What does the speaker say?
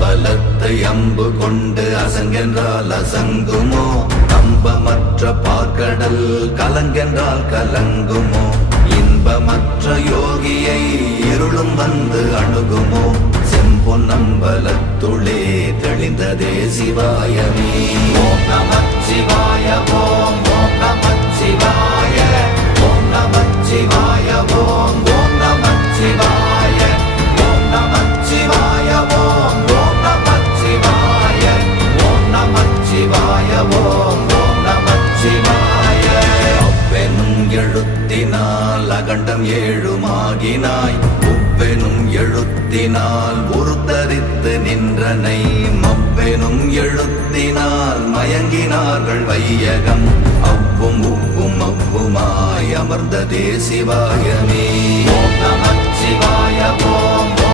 அம்பலத்தை அம்பு கொண்டு அசங்கென்றால் அசங்குமோ? நம்பமற்ற பார்க்கடல் கலங்கென்றால் கலங்குமோ? இன்பமற்ற யோகியை இருளும் வந்து அணுகுமோ? செம்பொன்னம்பலத்துளே தெளிந்ததே சிவாயமே. ஓம் நமச்சிவாய ஓம் ஓம் நமச்சிவாய ஓம் நமச்சிவாய ஓம் ஓம் நமச்சிவாய ஓம் நமச்சிவாய ஓம் ஓம் நமச்சிவாய ஓம் நமச்சிவாய ஓம் ஓம் நமச்சிவாய. அவ்வெனும் எழுத்தினால் அகண்டம் ஏழுமாகினாய், உவ்வெனும் எழுத்தினால் உருத்தரித்து நின்றனை, மவ்வெனும் எழுத்தினால் மயங்கினார்கள் வையகம். அவ்வும் உவ்வும் அவ்வுமாய் அமர்ந்ததே சிவாயமே. ஓம் நமச்சிவாய ஓம்